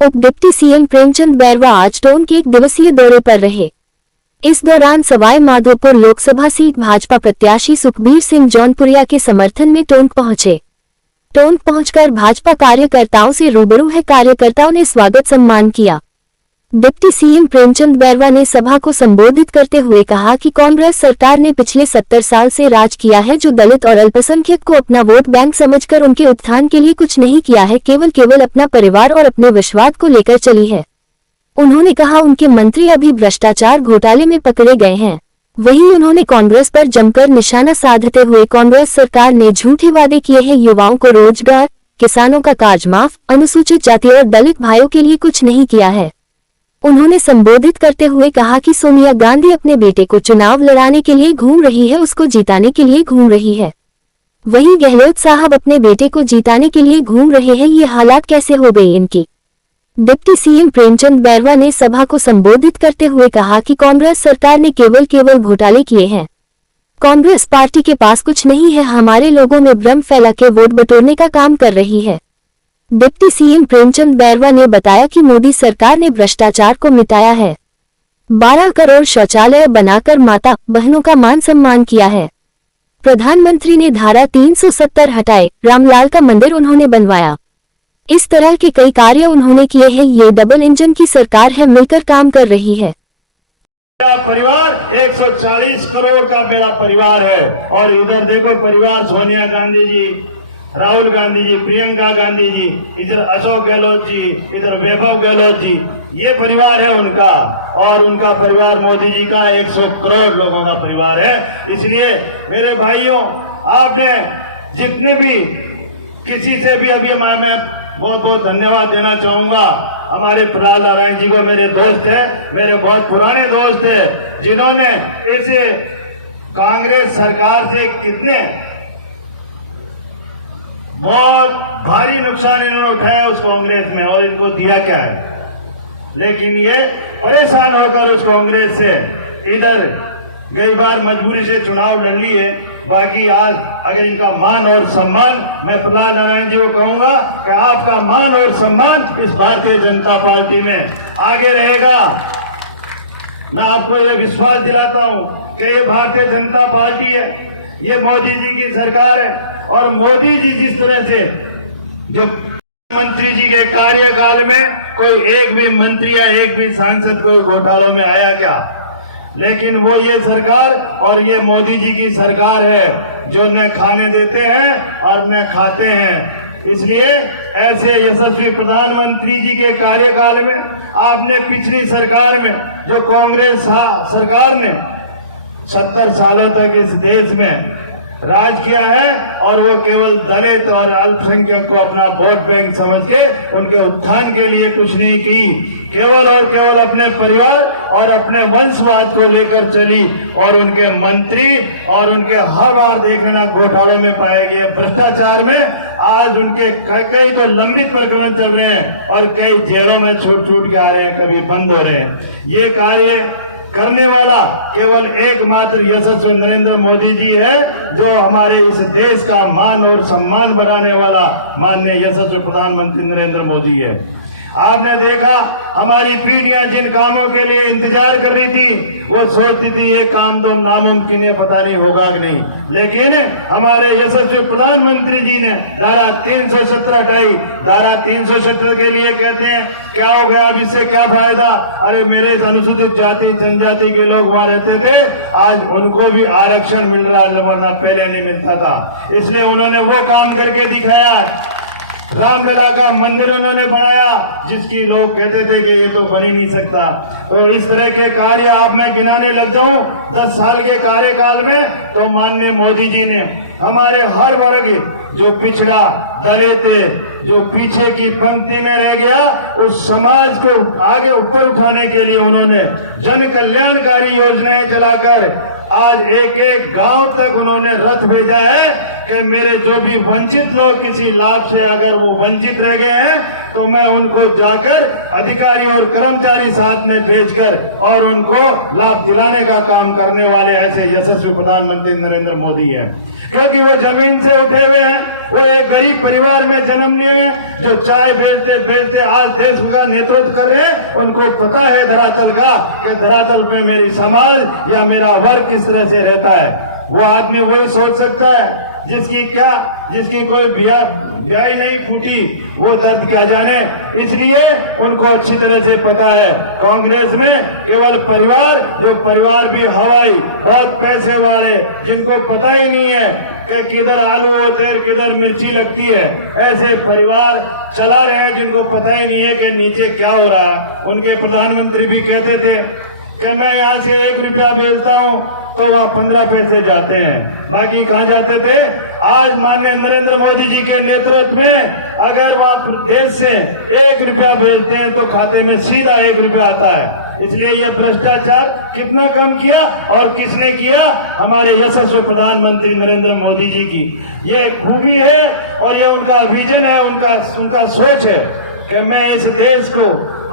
उप deputy CM Premchand Bairwa आज टोंक के 1 दिवसीय दौरे पर रहे। इस दौरान सवाई माधोपुर लोकसभा सीट भाजपा प्रत्याशी सुखबीर सिंह जौनपुरिया के समर्थन में टोंक पहुंचे। टोंक पहुंचकर भाजपा कार्यकर्ताओं से रूबरू है। कार्यकर्ताओं ने स्वागत सम्मान किया। डिप्टी सीएम प्रेमचंद बैरवा ने सभा को संबोधित करते हुए कहा कि कांग्रेस सरकार ने पिछले 70 साल से राज किया है, जो दलित और अल्पसंख्यक को अपना वोट बैंक समझकर उनके उत्थान के लिए कुछ नहीं किया है, केवल अपना परिवार और अपने विश्वास को लेकर चली है। उन्होंने कहा उनके मंत्री अभी भ्रष्टाचार घोटाले में पकड़े गए हैं। वहीं उन्होंने कांग्रेस पर जमकर निशाना साधते हुए कांग्रेस सरकार ने झूठे वादे किए हैं, युवाओं को रोजगार, किसानों का कर्ज माफ, अनुसूचित जाति और दलित भाइयों के लिए कुछ नहीं किया है। उन्होंने संबोधित करते हुए कहा कि सोनिया गांधी अपने बेटे को चुनाव लड़ाने के लिए घूम रही है, उसको जिताने के लिए घूम रही है। वहीं गहलोत साहब अपने बेटे को जिताने के लिए घूम रहे हैं, ये हालात कैसे हो गई इनकी। डिप्टी सीएम प्रेमचंद बैरवा ने सभा को संबोधित करते हुए कहा कि कांग्रेस सरकार ने केवल घोटाले किए हैं। कांग्रेस पार्टी के पास कुछ नहीं है, हमारे लोगों में भ्रम फैला के वोट बटोरने का काम कर रही है। डिप्टी सीएम प्रेमचंद बैरवा ने बताया कि मोदी सरकार ने भ्रष्टाचार को मिटाया है। 12 करोड़ शौचालय बनाकर माता बहनों का मान सम्मान किया है। प्रधानमंत्री ने धारा 370 हटाए, रामलाल का मंदिर उन्होंने बनवाया। इस तरह के कई कार्य उन्होंने किए हैं। ये डबल इंजन की सरकार है, मिलकर काम कर रही है। मेरा परिवार 140 करोड़ का मेरा परिवार है। और इधर देखो परिवार सोनिया गांधी जी, राहुल गांधी जी, प्रियंका गांधी जी, इधर अशोक गहलोत जी, इधर वैभव गहलोत जी, ये परिवार है उनका। और उनका परिवार मोदी जी का 100 करोड़ लोगों का परिवार है। इसलिए मेरे भाइयों, आपने जितने भी किसी से भी अभी मैं बहुत बहुत धन्यवाद देना चाहूंगा। हमारे प्रहलाद नारायण जी को, मेरे दोस्त है, मेरे बहुत पुराने दोस्त है, जिन्होंने इस कांग्रेस सरकार से कितने बहुत भारी नुकसान इन्होंने उठाया उस कांग्रेस में, और इनको दिया क्या है। लेकिन ये परेशान होकर उस कांग्रेस से इधर कई बार मजबूरी से चुनाव लड़ लिए। बाकी आज अगर इनका मान और सम्मान, मैं प्रहलाद नारायण जी को कहूंगा कि आपका मान और सम्मान इस भारतीय जनता पार्टी में आगे रहेगा। मैं आपको यह विश्वास दिलाता हूं कि ये भारतीय जनता पार्टी है, ये मोदी जी की सरकार है। और मोदी जी जिस तरह से, जो मंत्री जी के कार्यकाल में कोई एक भी मंत्री या एक भी सांसद कोई घोटालों में आया क्या? लेकिन वो ये सरकार और ये मोदी जी की सरकार है जो न खाने देते हैं और न खाते हैं। इसलिए ऐसे यशस्वी प्रधानमंत्री जी के कार्यकाल में आपने पिछली सरकार में, जो कांग्रेस सरकार ने 70 सालों तक इस देश में राज किया है, और वो केवल दलित और अल्पसंख्यक को अपना वोट बैंक समझ के उनके उत्थान के लिए कुछ नहीं की, केवल और केवल अपने परिवार और अपने वंशवाद को लेकर चली। और उनके मंत्री और उनके हर बार देखना घोटालों में पाए गए, भ्रष्टाचार में। आज उनके कई तो लंबित प्रकरण चल रहे हैं और कई जेलों में छूट के आ रहे हैं, कभी बंद हो रहे हैं। ये कार्य करने वाला केवल एकमात्र यशस्वी नरेंद्र मोदी जी है, जो हमारे इस देश का मान और सम्मान बढ़ाने वाला माननीय यशस्वी प्रधानमंत्री नरेंद्र मोदी है। आपने देखा हमारी पीढ़ियां जिन कामों के लिए इंतजार कर रही थी, वो सोचती थी ये काम तो नामुमकिन है, पता नहीं होगा कि नहीं। लेकिन हमारे यशस्वी प्रधानमंत्री जी ने धारा 370 हटाई। धारा 370 के लिए कहते हैं क्या हो गया, अब इससे क्या फायदा? अरे मेरे अनुसूचित जाति जनजाति के लोग वहां रहते थे, आज उनको भी आरक्षण मिल रहा है, वरना पहले नहीं मिलता था। इसलिए उन्होंने वो काम करके दिखाया। रामलला का मंदिर उन्होंने बनाया, जिसकी लोग कहते थे कि ये तो बन ही नहीं सकता। तो इस तरह के कार्य आप मैं गिनाने लग जाऊं 10 साल के कार्यकाल में, तो माननीय मोदी जी ने हमारे हर वर्ग, जो पिछड़ा, दलित, जो पीछे की पंक्ति में रह गया, उस समाज को आगे ऊपर उठाने के लिए उन्होंने जन कल्याणकारी योजनाएं चलाकर आज एक एक गांव तक उन्होंने रथ भेजा है कि मेरे जो भी वंचित लोग किसी लाभ से अगर वो वंचित रह गए हैं, तो मैं उनको जाकर अधिकारी और कर्मचारी साथ में भेजकर और उनको लाभ दिलाने का काम करने वाले ऐसे यशस्वी प्रधानमंत्री नरेंद्र मोदी है। क्योंकि वो जमीन से उठे हुए हैं। वो एक गरीब परिवार में जन्म लिए हैं, जो चाय बेचते बेचते आज देश का नेतृत्व कर रहे हैं। उनको पता है धरातल का कि धरातल पे मेरी समाज या मेरा वर्ग किस तरह से रहता है। वो आदमी वही सोच सकता है जिसकी कोई ब्याही नहीं फूटी, वो दर्द क्या जाने। इसलिए उनको अच्छी तरह से पता है कांग्रेस में केवल परिवार, जो परिवार भी हवाई बहुत पैसे वाले, जिनको पता ही नहीं है कि किधर आलू होते हैं किधर मिर्ची लगती है, ऐसे परिवार चला रहे हैं जिनको पता ही नहीं है कि नीचे क्या हो रहा है। उनके प्रधानमंत्री भी कहते थे कि मैं यहाँ से 1 रुपया बेचता हूँ तो वहाँ 15 पैसे जाते हैं, बाकी कहाँ जाते थे। आज माननीय नरेंद्र मोदी जी के नेतृत्व में अगर वहाँ देश से 1 रुपया भेजते हैं तो खाते में सीधा 1 रुपया आता है। इसलिए यह भ्रष्टाचार कितना कम किया और किसने किया? हमारे यशस्वी प्रधानमंत्री नरेंद्र मोदी जी की यह खूबी है और यह उनका विजन है, उनका सोच है कि मैं इस देश को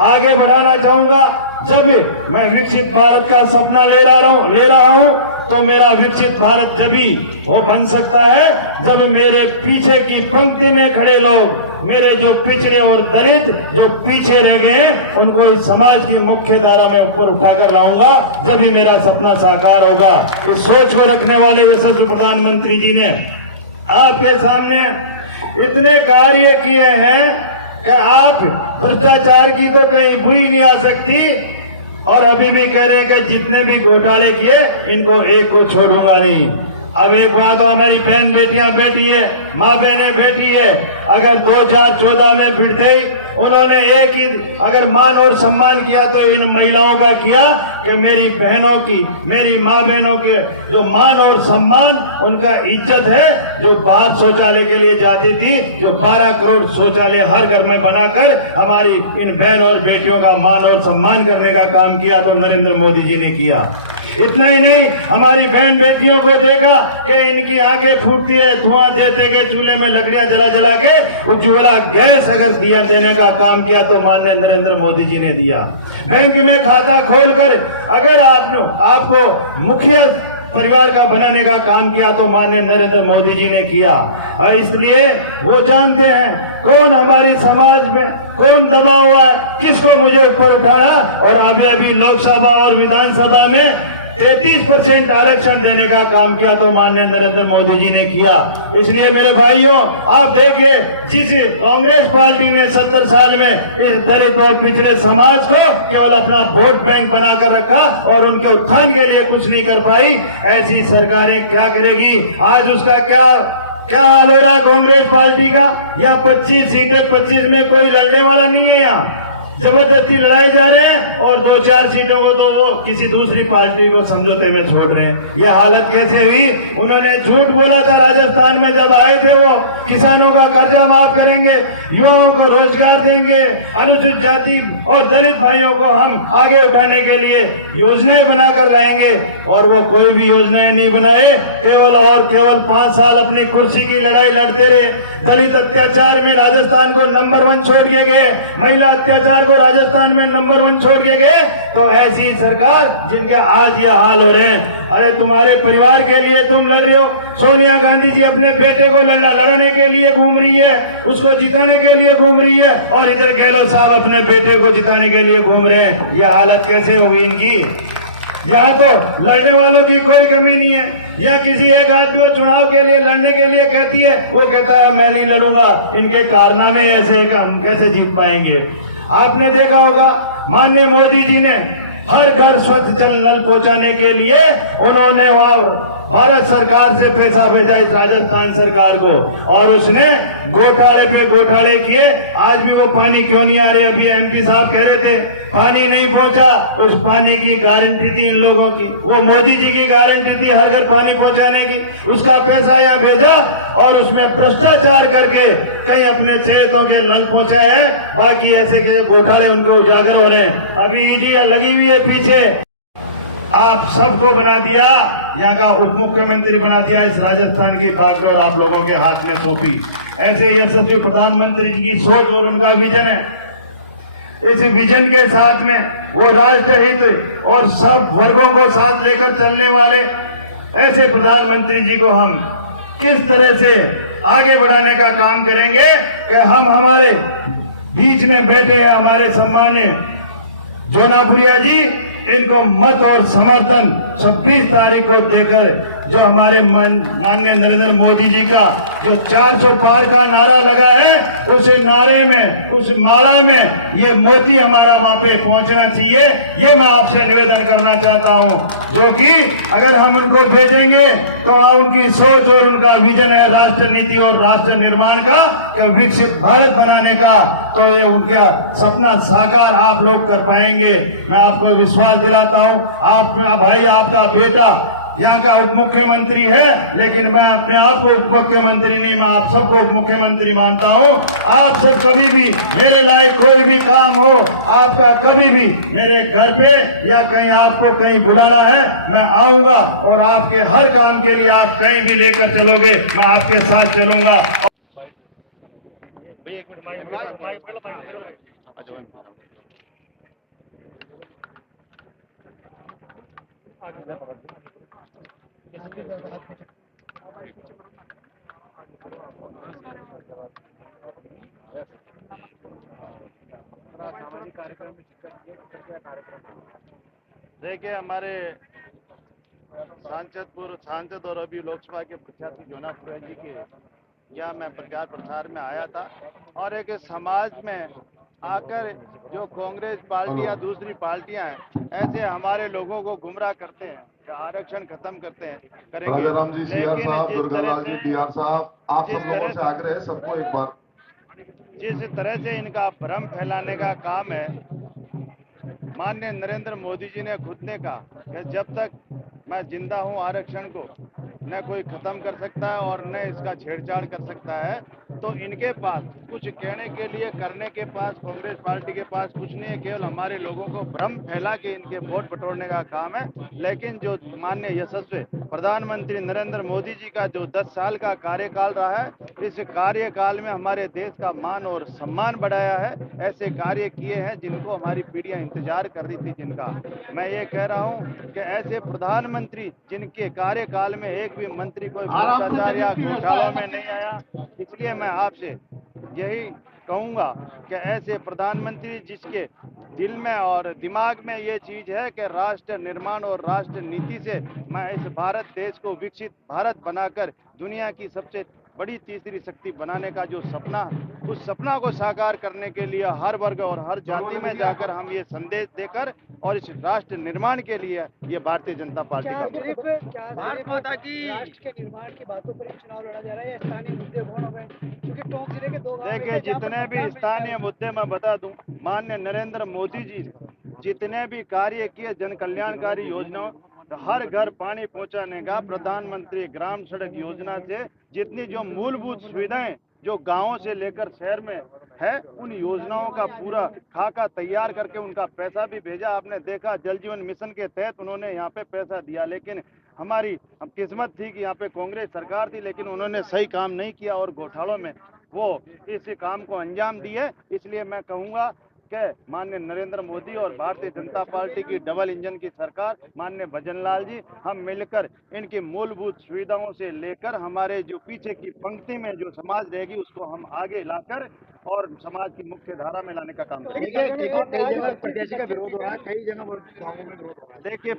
आगे बढ़ाना चाहूंगा। जब मैं विकसित भारत का सपना ले रहा हूं तो मेरा विकसित भारत जभी वो बन सकता है जब मेरे पीछे की पंक्ति में खड़े लोग, मेरे जो पिछड़े और दलित जो पीछे रह गए, उनको इस समाज की मुख्य धारा में ऊपर उठाकर लाऊंगा, जब भी मेरा सपना साकार होगा। इस सोच को रखने वाले यशस्वी प्रधानमंत्री जी ने आपके सामने इतने कार्य किए हैं कि आप भ्रष्टाचार की तो कहीं बुरी नहीं आ सकती। और अभी भी कह रहे हैं कि जितने भी घोटाले किए इनको एक को छोड़ूंगा नहीं। अब एक बात, तो हमारी बहन बेटियां बैठी है, माँ बहनें बैठी है, अगर 2014 में फिरते ही उन्होंने एक ही अगर मान और सम्मान किया तो इन महिलाओं का किया कि मेरी बहनों की, मेरी माँ बहनों के जो मान और सम्मान, उनका इज्जत है, जो बाहर शौचालय के लिए जाती थी, जो 12 करोड़ शौचालय हर घर में बनाकर हमारी इन बहन और बेटियों का मान और सम्मान करने का काम किया तो नरेंद्र मोदी जी ने किया। इतना ही नहीं, हमारी बहन बेटियों को देखा कि इनकी आंखें फूटती है, धुआं देते के चूल्हे में लकड़ियां जला के उज्ज्वला गैस अगर दिया देने का काम किया तो माननीय नरेंद्र मोदी जी ने दिया। बैंक में खाता खोलकर अगर आपको मुखिया परिवार का बनाने का काम किया तो माननीय नरेंद्र मोदी जी ने किया। और इसलिए वो जानते हैं कौन हमारे समाज में कौन दबा हुआ है, किसको मुझे ऊपर उठाना। और अभी लोकसभा और विधानसभा में 33% आरक्षण देने का काम किया तो माननीय नरेंद्र मोदी जी ने किया। इसलिए मेरे भाइयों, आप देखिए, जिस कांग्रेस पार्टी ने 70 साल में इस दलित और पिछड़े समाज को केवल अपना वोट बैंक बनाकर रखा और उनके उत्थान के लिए कुछ नहीं कर पाई, ऐसी सरकारें क्या करेगी? आज उसका क्या हाल हो रहा है कांग्रेस पार्टी का? या 25 सीटें, 25 में कोई लड़ने वाला नहीं है, यहाँ जबरदस्ती लड़ाए जा रहे हैं और 2-4 सीटों को तो वो किसी दूसरी पार्टी को समझौते में छोड़ रहे हैं। ये हालत कैसे हुई? उन्होंने झूठ बोला था राजस्थान में जब आए थे, वो किसानों का कर्जा माफ करेंगे, युवाओं को रोजगार देंगे, अनुसूचित जाति और दलित भाइयों को हम आगे उठाने के लिए योजनाएं बनाकर लाएंगे। और वो कोई भी योजनाएं नहीं बनाए, केवल 5 साल अपनी कुर्सी की लड़ाई लड़ते रहे। दलित अत्याचार में राजस्थान को नंबर 1 छोड़ के गए, महिला अत्याचार को राजस्थान में नंबर 1 छोड़ के गए। तो ऐसी सरकार जिनके आज ये हाल हो रहे हैं। अरे तुम्हारे परिवार के लिए तुम लड़ रहे हो, सोनिया गांधी जी अपने बेटे को लड़ने के लिए घूम रही है, उसको जिताने के लिए घूम रही है, और इधर गहलोत साहब अपने बेटे को जिताने के लिए घूम रहे हैं। ये हालत कैसे होगी इनकी? यहाँ तो लड़ने वालों की कोई कमी नहीं है। या किसी एक आदमी को चुनाव के लिए लड़ने के लिए कहती है, वो कहता है मैं नहीं लड़ूंगा। इनके कारनामे ऐसे हैं कि हम कैसे जीत पाएंगे? आपने देखा होगा माननीय मोदी जी ने हर घर स्वच्छ जल नल पहुंचाने के लिए उन्होंने वहां भारत सरकार से पैसा भेजा इस राजस्थान सरकार को, और उसने घोटाले पे घोटाले किए। आज भी वो पानी क्यों नहीं आ रही? अभी एमपी साहब कह रहे थे पानी नहीं पहुंचा। उस पानी की गारंटी थी इन लोगों की, वो मोदी जी की गारंटी थी हर घर पानी पहुंचाने की। उसका पैसा यहाँ भेजा और उसमें भ्रष्टाचार करके कहीं अपने सेहतों के नल पहुंचाए हैं, बाकी ऐसे के घोटाले उनको उजागर हो रहे हैं। अभी ईडी लगी हुई है पीछे। आप सबको बना दिया, यहाँ का उप मुख्यमंत्री बना दिया, इस राजस्थान की बागडोर आप लोगों के हाथ में सौंपी। ऐसे यशस्वी प्रधानमंत्री जी की सोच और उनका विजन है। इस विजन के साथ में वो राष्ट्रहित और सब वर्गों को साथ लेकर चलने वाले ऐसे प्रधानमंत्री जी को हम किस तरह से आगे बढ़ाने का काम करेंगे कि हम हमारे बीच में बैठे हैं हमारे सम्मानीय जोनापुरिया जी, इनको मत और समर्थन 26 तारीख को देकर जो हमारे माननीय नरेंद्र मोदी जी का जो 400 पार का नारा लगा है, उस नारे में, उस माला में ये मोती हमारा वहां पे पहुंचना चाहिए। ये मैं आपसे निवेदन करना चाहता हूं, जो कि अगर हम उनको भेजेंगे तो उनकी सोच और उनका विजन है राष्ट्र नीति और राष्ट्र निर्माण का, कि विकसित भारत बनाने का, तो ये उनका सपना साकार आप लोग कर पाएंगे। मैं आपको विश्वास दिलाता हूं। आप भाई, आपका बेटा यहाँ का उप मुख्यमंत्री है, लेकिन मैं अपने आप को उप मुख्यमंत्री नहीं, मैं आप सबको उप मुख्यमंत्री मानता हूँ। आप सब कभी भी मेरे लायक कोई भी काम हो, आपका कभी भी मेरे घर पे या कहीं आपको कहीं बुलाना है, मैं आऊंगा और आपके हर काम के लिए आप कहीं भी लेकर चलोगे, मैं आपके साथ चलूंगा। देखिए, हमारे सांसद और अभी लोकसभा के प्रत्याशी जोनापुरिया जी के यहाँ मैं प्रचार प्रसार में आया था, और एक समाज में आकर जो कांग्रेस पार्टी या दूसरी पार्टियां हैं, ऐसे हमारे लोगों को गुमराह करते हैं, आरक्षण खत्म करते हैं, करेंगे। राजाराम जी, सीआर साहब, दुर्गालाल जी, डीआर साहब, आप सब लोगों से आग्रह है सबको एक बार। जिस तरह से इनका भ्रम फैलाने का काम है, माननीय नरेंद्र मोदी जी ने खुद ने कहा कि जब तक मैं जिंदा हूं आरक्षण को न कोई खत्म कर सकता है और न इसका छेड़छाड़ कर सकता है। तो इनके पास कुछ कहने के लिए, करने के पास कांग्रेस पार्टी के पास कुछ नहीं है, केवल हमारे लोगों को भ्रम फैला के इनके वोट बटोरने का काम है। लेकिन जो माननीय यशस्वी प्रधानमंत्री नरेंद्र मोदी जी का जो 10 साल का कार्यकाल रहा है, इस कार्यकाल में हमारे देश का मान और सम्मान बढ़ाया है। ऐसे कार्य किए हैं जिनको हमारी पीढ़ियां इंतजार कर रही थी। जिनका मैं ये कह रहा हूं कि ऐसे प्रधानमंत्री जिनके कार्यकाल में एक भी मंत्री कोई भ्रष्टाचार या घोटालों में नहीं आया, इसलिए मैं आपसे यही कहूंगा कि ऐसे प्रधानमंत्री जिसके दिल में और दिमाग में ये चीज है कि राष्ट्र निर्माण और राष्ट्र नीति से मैं इस भारत देश को विकसित भारत बनाकर दुनिया की सबसे बड़ी तीसरी शक्ति बनाने का जो सपना, उस सपना को साकार करने के लिए हर वर्ग और हर जाति में जाकर हम ये संदेश देकर और इस राष्ट्र निर्माण के लिए ये भारतीय जनता पार्टी का भारत माता की राष्ट्र के निर्माण की बातों पर ही चुनाव लड़ा जा रहा है या स्थानीय मुद्दे कौन हो गए? क्योंकि टोंक जिले के 2 गांव देखिए, जितने भी स्थानीय मुद्दे मैं बता दूं, माननीय नरेंद्र मोदी जी जितने भी कार्य किए जन कल्याणकारी योजनाओं, हर घर पानी पहुंचाने का, प्रधानमंत्री ग्राम सड़क योजना से जितनी जो मूलभूत सुविधाएं जो गांवों से लेकर शहर में है, उन योजनाओं का पूरा खाका तैयार करके उनका पैसा भी भेजा। आपने देखा जल जीवन मिशन के तहत उन्होंने यहाँ पे पैसा दिया, लेकिन हमारी किस्मत थी कि यहाँ पे कांग्रेस सरकार थी, लेकिन उन्होंने सही काम नहीं किया और घोटालों में वो इस काम को अंजाम दिए। इसलिए मैं कहूँगा कि माननीय नरेंद्र मोदी और भारतीय जनता पार्टी की डबल इंजन की सरकार, माननीय भजनलाल जी, हम मिलकर इनकी मूलभूत सुविधाओं से लेकर हमारे जो पीछे की पंक्ति में जो समाज रहेगी उसको हम आगे लाकर और समाज की मुख्य धारा में लाने का काम करेंगे। कई जगह प्रत्याशी का विरोध हो रहा है, कई जगह गाँवों में विरोध हो रहा है। देखिए,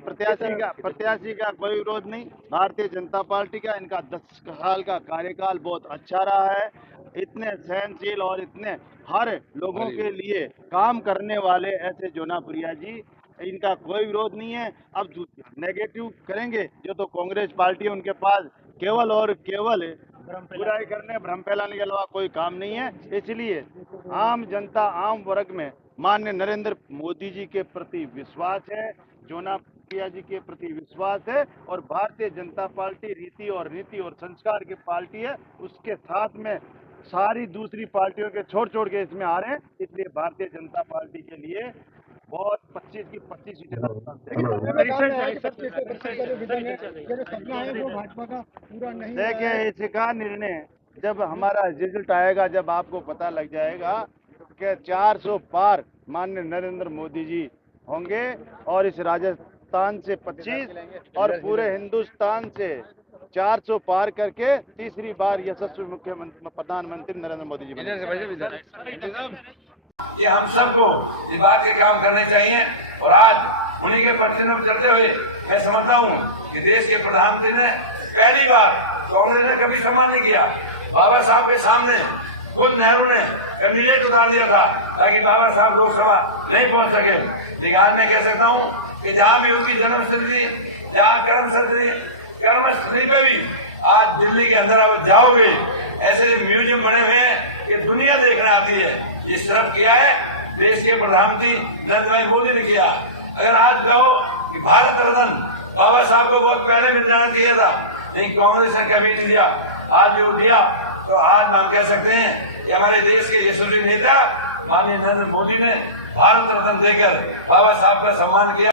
प्रत्याशी का कोई विरोध नहीं, भारतीय जनता पार्टी का इनका 10 साल का कार्यकाल बहुत अच्छा रहा है। इतने सहनशील और इतने हर लोगों के लिए काम करने वाले ऐसे जोनापुरिया जी, इनका कोई विरोध नहीं है। अब नेगेटिव करेंगे जो तो कांग्रेस पार्टी है, उनके पास केवल और केवल बुराई करने, भ्रम फैलाने के अलावा कोई काम नहीं है। इसलिए आम जनता, आम वर्ग में माननीय नरेंद्र मोदी जी के प्रति विश्वास है, जोनापुरिया जी के प्रति विश्वास है, और भारतीय जनता पार्टी रीति और नीति और संस्कार की पार्टी है। उसके साथ में सारी दूसरी पार्टियों के छोड़ के इसमें आ रहे हैं। इसलिए भारतीय जनता पार्टी के लिए बहुत 25 की 25 सीटें देखिए, इसका निर्णय जब हमारा रिजल्ट आएगा, जब आपको पता लग जाएगा कि 400 पार माननीय नरेंद्र मोदी जी होंगे और इस राजस्थान से 25 और पूरे हिंदुस्तान से 400 पार करके तीसरी बार यशस्वी मुख्यमंत्री प्रधानमंत्री नरेंद्र मोदी जी बने। ये हम सबको इस बात के काम करने चाहिए और आज उन्हीं के पक्ष में चलते हुए मैं समझता हूँ कि देश के प्रधानमंत्री ने पहली बार कांग्रेस ने कभी सम्मान नहीं किया। बाबा साहब के सामने खुद नेहरू ने कैंडिडेट उतार दिया था ताकि बाबा साहब लोकसभा नहीं पहुंच सके। लेकिन आज मैं कह सकता हूँ कि जहाँ भी उनकी जन्मस्थली, जहाँ कर्मस्थली पे भी आज दिल्ली के अंदर आप जाओगे ऐसे म्यूजियम बने हुए हैं कि दुनिया देखने आती है। ये सिर्फ किया है देश के प्रधानमंत्री नरेंद्र भाई मोदी ने किया। अगर आज कहो कि भारत रत्न बाबा साहब को बहुत पहले मिल जाना चाहिए था, लेकिन कांग्रेस ने कभी नहीं दिया। आज जो दिया तो आज हम कह सकते हैं कि हमारे देश के यशस्वी नेता माननीय नरेंद्र मोदी ने भारत रत्न देकर बाबा साहब का सम्मान किया।